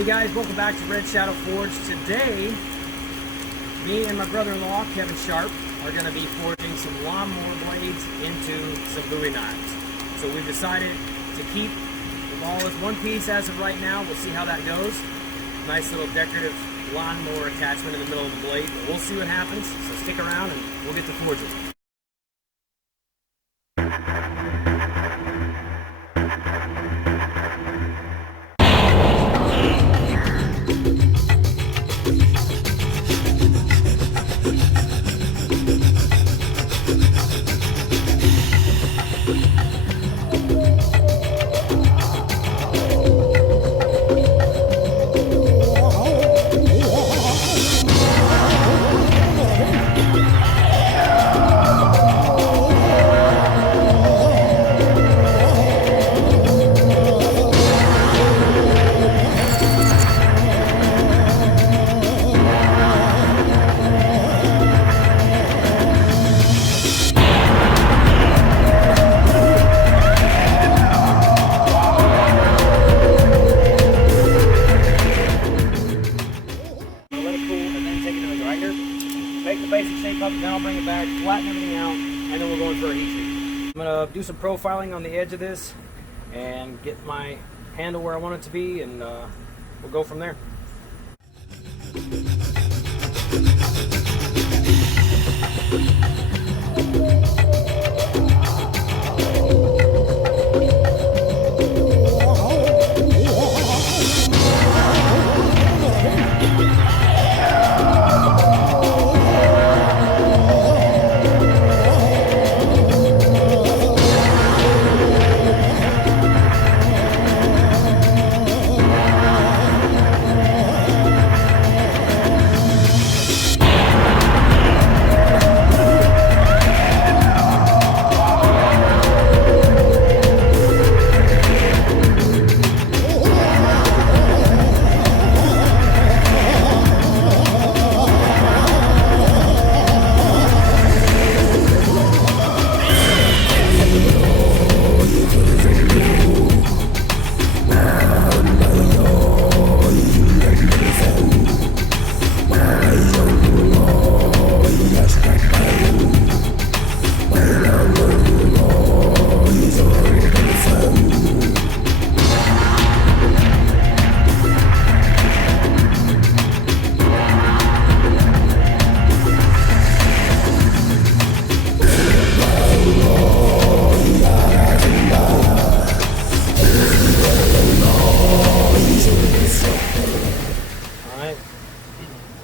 Hey guys, welcome back to Red Shadow Forge. Today, me and my brother-in-law, Kevin Sharp, are going to be forging some lawnmower blades into some Bowie knives. So we've decided to keep them all as one piece as of right now. We'll see how that goes. Nice little decorative lawnmower attachment in the middle of the blade. But we'll see what happens, so stick around and we'll get to forging. Make the basic shape up, then I'll bring it back, flatten everything out, and then we're going for a heat treat. I'm going to do some profiling on the edge of this and get my handle where I want it to be, and we'll go from there.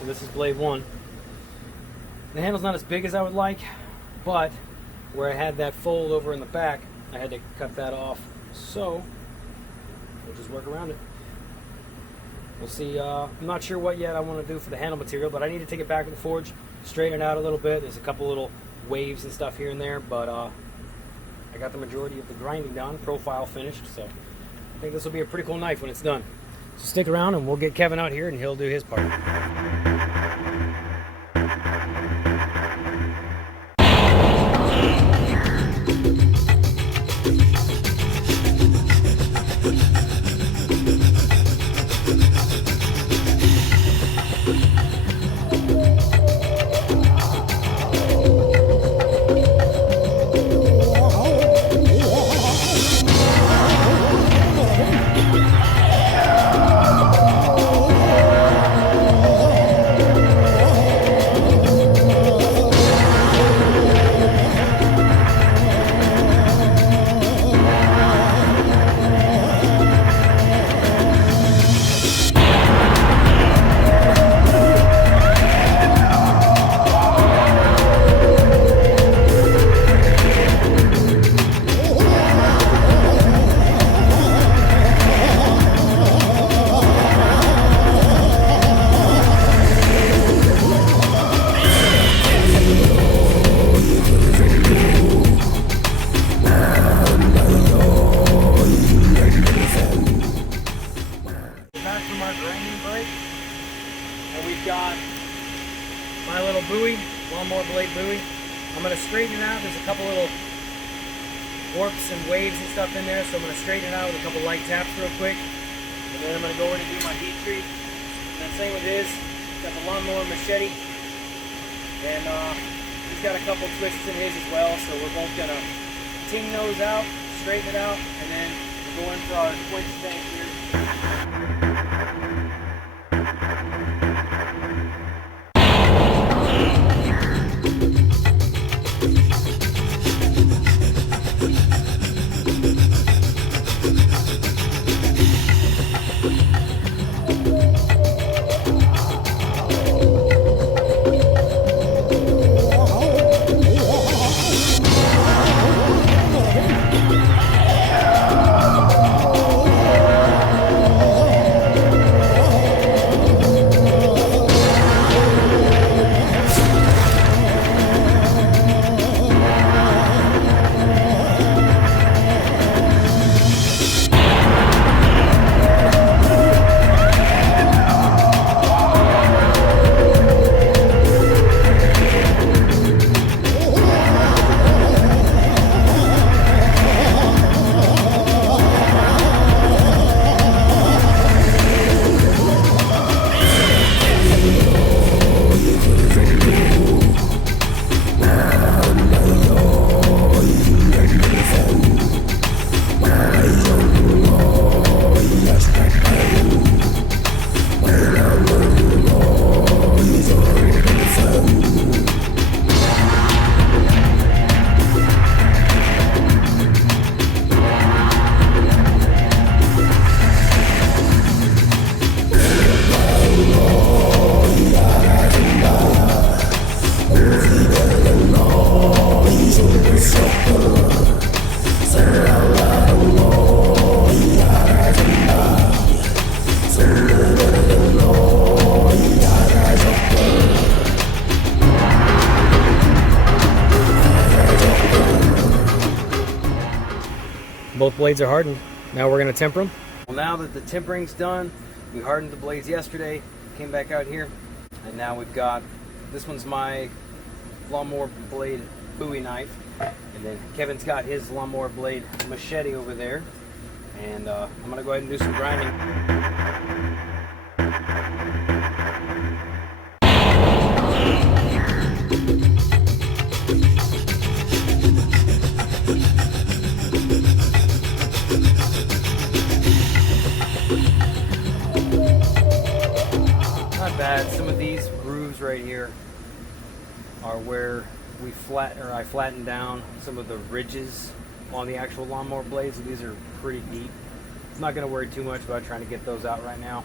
This is blade one. The handle's not as big as I would like, but where I had that fold over in the back, I had to cut that off. So we'll just work around it. We'll see. I'm not sure what yet I want to do for the handle material, but I need to take it back to the forge, straighten it out a little bit. There's a couple little waves and stuff here and there, but I got the majority of the grinding done, profile finished, so I think this will be a pretty cool knife when it's done. So stick around and we'll get Kevin out here and he'll do his part. my little Bowie, lawnmower blade Bowie. I'm going to straighten it out. There's a couple little warps and waves and stuff in there, so I'm going to straighten it out with a couple light taps real quick, and then I'm going to go in and do my heat treat. And then same with his. Got the lawnmower machete. And he's got a couple twists in his as well. So we're both going to ting those out, straighten it out, and then we'll go in for our quench tank here. Both blades are hardened. Now we're going to temper them. Well, now that the tempering's done, we hardened the blades yesterday, came back out here, and now we've got, this one's my lawnmower blade Bowie knife, and then Kevin's got his lawnmower blade machete over there, and I'm going to go ahead and do some grinding. Bad. Some of these grooves right here are where I flattened down some of the ridges on the actual lawnmower blades. These are pretty deep. I'm not going to worry too much about trying to get those out right now.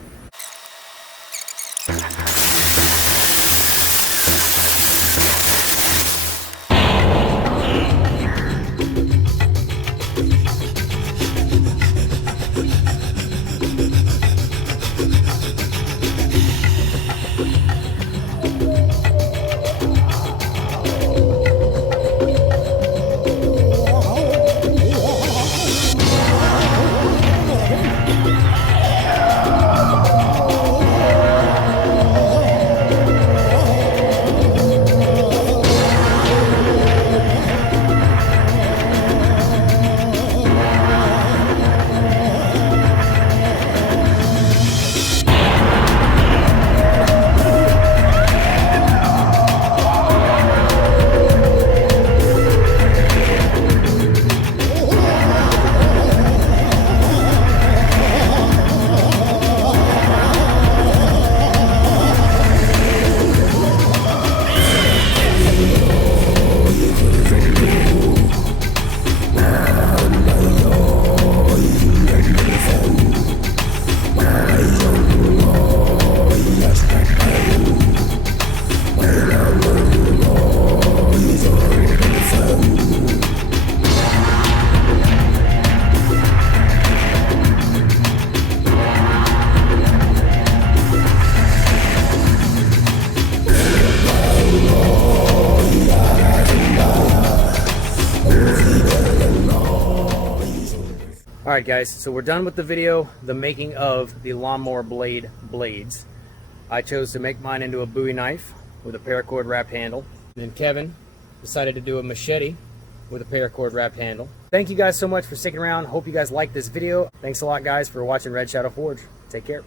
Alright guys, so we're done with the video, the making of the lawnmower blades. I chose to make mine into a Bowie knife with a paracord wrapped handle. And then Kevin decided to do a machete with a paracord wrapped handle. Thank you guys so much for sticking around. Hope you guys liked this video. Thanks a lot guys for watching Red Shadow Forge. Take care.